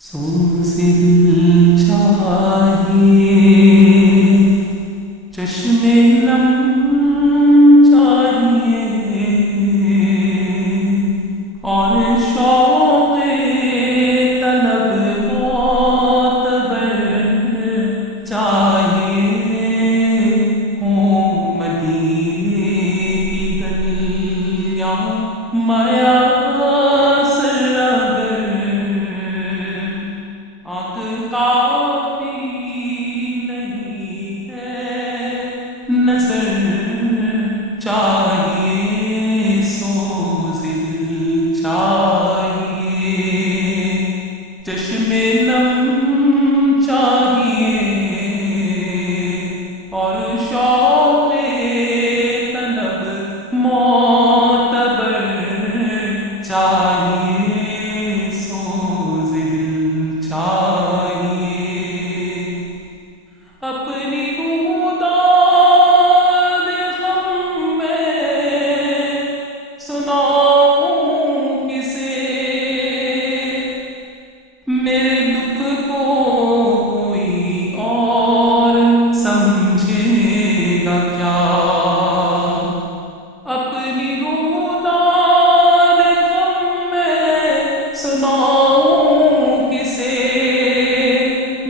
سوز دل چاہیے، چشم نم چاہیے، اور شوق طلب معتبر چاہیے، ہوں مدینے کی گلیاں میسر اگر آنکھ کافی نہیں ہے، نظر چاہیے، سوز دل چاہیے، چشم نم چاہیے، اور شوق طلب معتبر چاہیے، سوز دل چاہیے، اپنی داد غم میں سناؤں کسے، میرے دکھ کو کوئی اور سمجھے گا کیا، اپنی داد غم میں سناؤں کسے،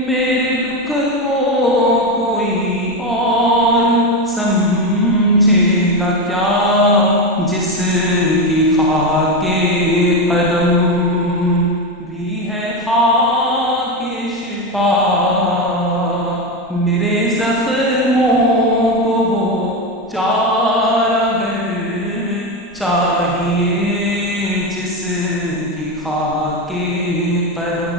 میرے دکھ کو کوئی اور سمجھے گا کیا، جس کی خاک قدم بھی ہے خاک شفا، میرے زخموں کو وہ چارگر چاہیے، جس کی خاک قدم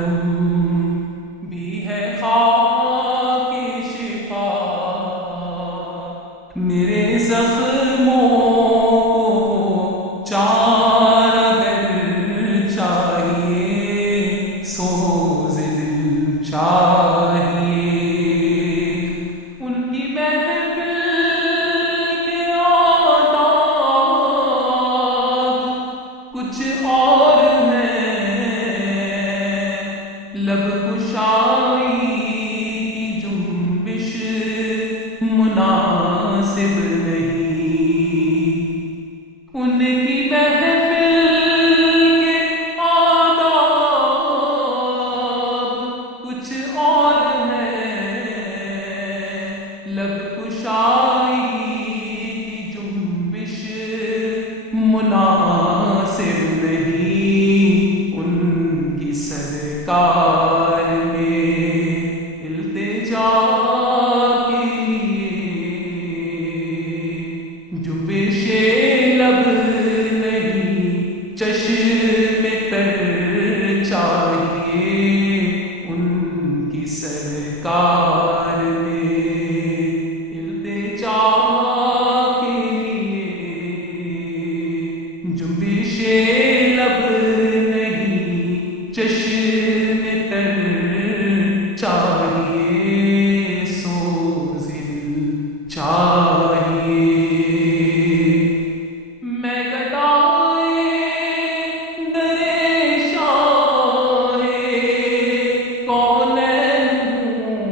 بھی ہے خاک شفا، میرے زخموں کو چارگر چاہیے، سوز دل چاہیے، ان کی محفل کے آداب کچھ اور ہیں، لب کشائی کی جنبش مناسب نہیں، ان کی محفل کے آداب کچھ اور ہیں، لب کشائی کی جنبش مناسب نہیں، ان کی سرکار میں التجا کے لیے جنبش لب نہیں، چشم تر چاہیے، ان کی سرکار میں التجا کے لیے جنبش لب نہیں، چشم تر چاہیے، سوز دل چاہیے، میں گدائے در شاہ کونین ہوں،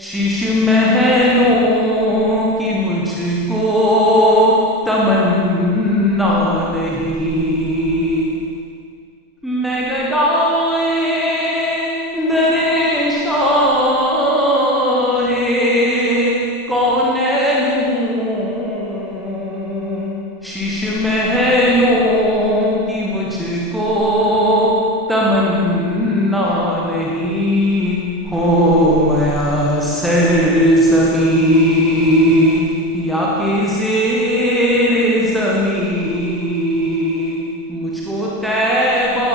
شیش محلوں کی مجھ کو تمنا نہیں، میں گدائے در شاہ کونین ہوں، شیش محلوں کی مجھ کو تمنا نہیں، ہو میسر زمین یا کہ زیر زمین، مجھ کو طیبہ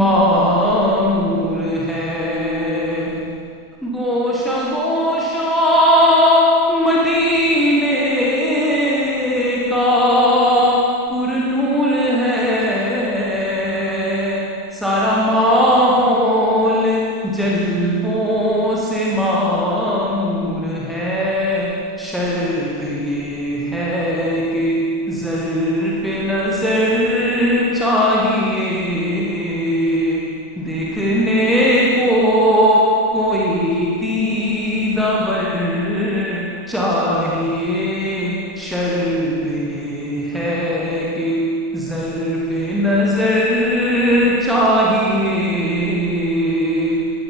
معمور ہے، گوشہ گوشہ مدینے کا پر نور ہے، سارا ماحول جلووں سے معمور ہے، شرط یہ ہے کہ زر پہ نظر چاہیے، دیکھنے کو کوئی دیدہ بر چاہیے، شرط یہ ہے کہ زر پہ نظر چاہیے،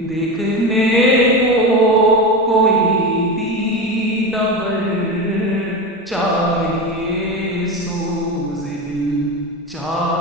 دیکھنے کو کوئی دیدہ بر چاہیے، سوز دل چاہیے۔